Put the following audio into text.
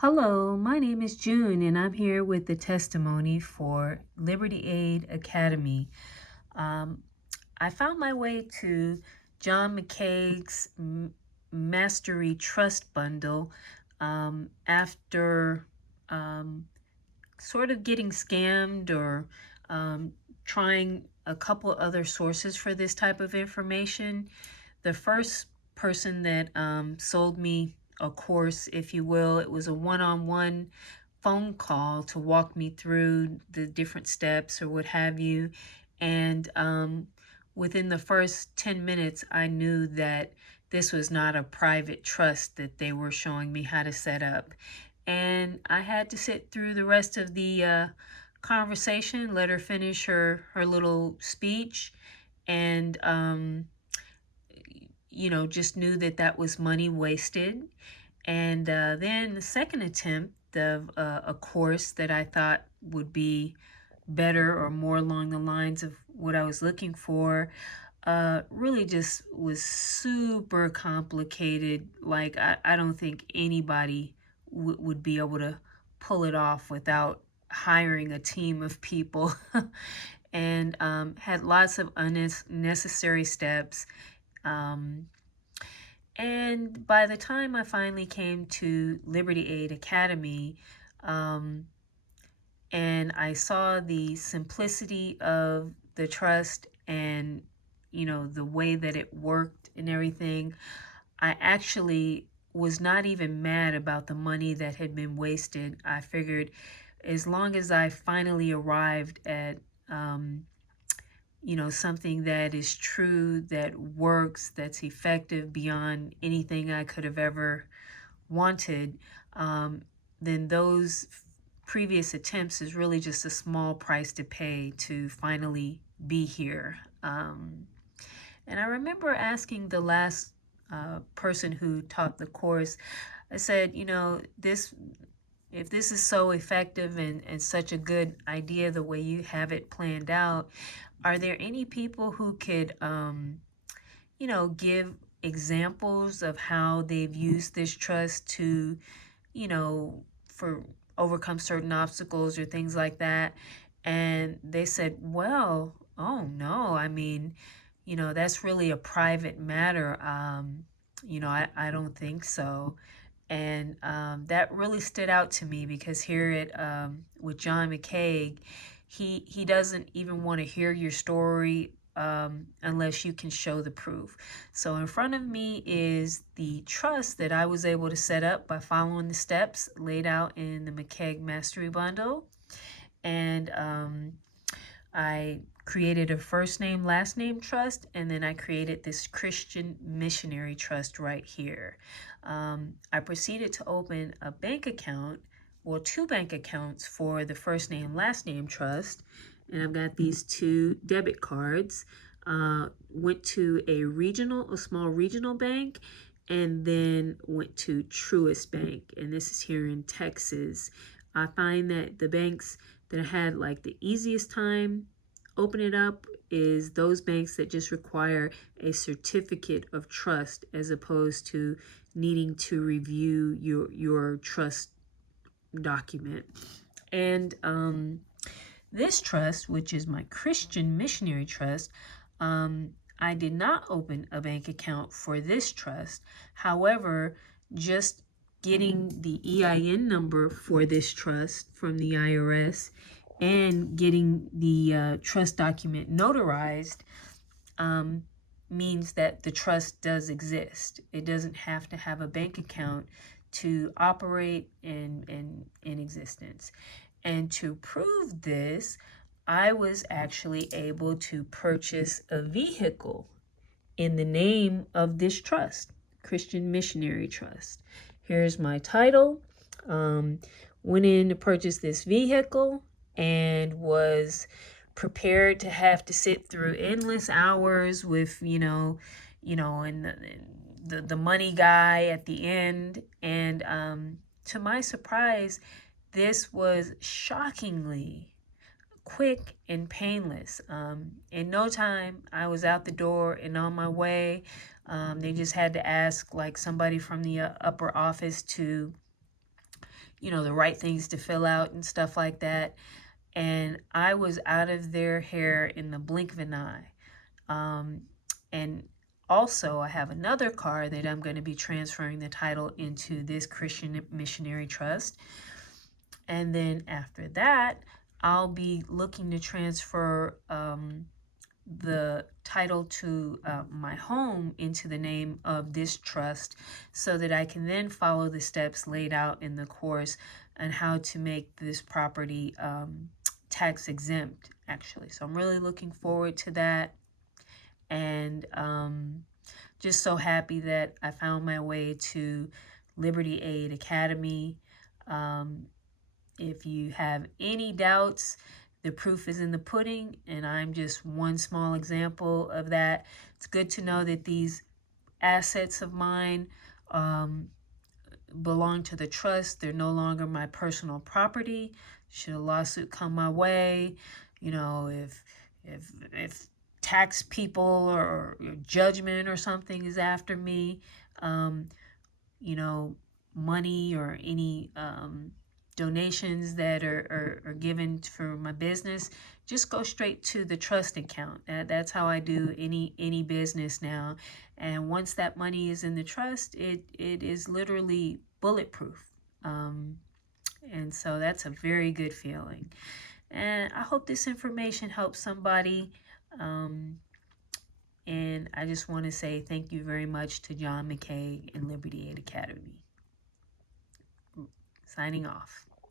Hello, my name is June, and I'm here with the testimony for Liberty Aid Academy. Um, I found my way to John McCaig's Mastery Trust Bundle after sort of getting scammed or trying a couple other sources for this type of information. The first person that sold me a course, if you will, it was a one-on-one phone call to walk me through the different steps or what have you. And within the first 10 minutes, I knew that this was not a private trust that they were showing me how to set up. And I had to sit through the rest of the conversation, let her finish her little speech, and just knew that that was money wasted. And then the second attempt of a course that I thought would be better or more along the lines of what I was looking for really just was super complicated. Like, I don't think anybody would be able to pull it off without hiring a team of people. And had lots of unnecessary steps. Um, and by the time I finally came to Liberty Aid Academy, um, and I saw the simplicity of the trust and, the way that it worked and everything, I actually was not even mad about the money that had been wasted. I figured as long as I finally arrived at, something that is true, that works, that's effective beyond anything I could have ever wanted, then those previous attempts is really just a small price to pay to finally be here. And I remember asking the last person who taught the course, I said, if this is so effective and such a good idea the way you have it planned out, are there any people who could, give examples of how they've used this trust to, for overcome certain obstacles or things like that? And they said, well, oh no, I mean, that's really a private matter. I don't think so. And that really stood out to me because here at with John McCaig, he doesn't even want to hear your story unless you can show the proof. So in front of me is the trust that I was able to set up by following the steps laid out in the McCaig Mastery Bundle. And I created a first name, last name trust, and then I created this Christian missionary trust right here. I proceeded to open a bank account, well, two bank accounts for the first name, last name trust, and I've got these two debit cards. Went to a small regional bank, and then went to Truist Bank, and this is here in Texas. I find that the banks that I had like the easiest time open it up is those banks that just require a certificate of trust as opposed to needing to review your trust document. And this trust, which is my Christian missionary trust, I did not open a bank account for this trust. However, just getting the EIN number for this trust from the IRS and getting the trust document notarized means that the trust does exist. It doesn't have to have a bank account to operate in existence. And to prove this, I was actually able to purchase a vehicle in the name of this trust, Christian Missionary Trust. Here's my title. Went in to purchase this vehicle and was prepared to have to sit through endless hours with, and the money guy at the end. And to my surprise, this was shockingly quick and painless. In no time, I was out the door and on my way. They just had to ask like somebody from the upper office to the right things to fill out and stuff like that. And I was out of their hair in the blink of an eye. And also, I have another car that I'm going to be transferring the title into this Christian Missionary Trust. And then after that, I'll be looking to transfer the title to my home into the name of this trust so that I can then follow the steps laid out in the course on how to make this property tax exempt, actually. So I'm really looking forward to that. And just so happy that I found my way to Liberty Aid Academy. If you have any doubts, the proof is in the pudding, and I'm just one small example of that. It's good to know that these assets of mine belong to the trust. They're no longer my personal property. Should a lawsuit come my way, if tax people or judgment or something is after me, money or any donations that are given for my business, just go straight to the trust account. That's how I do any business now. And once that money is in the trust, it is literally bulletproof. And so that's a very good feeling. And I hope this information helps somebody. And I just want to say thank you very much to John McKay and Liberty Aid Academy. Signing off.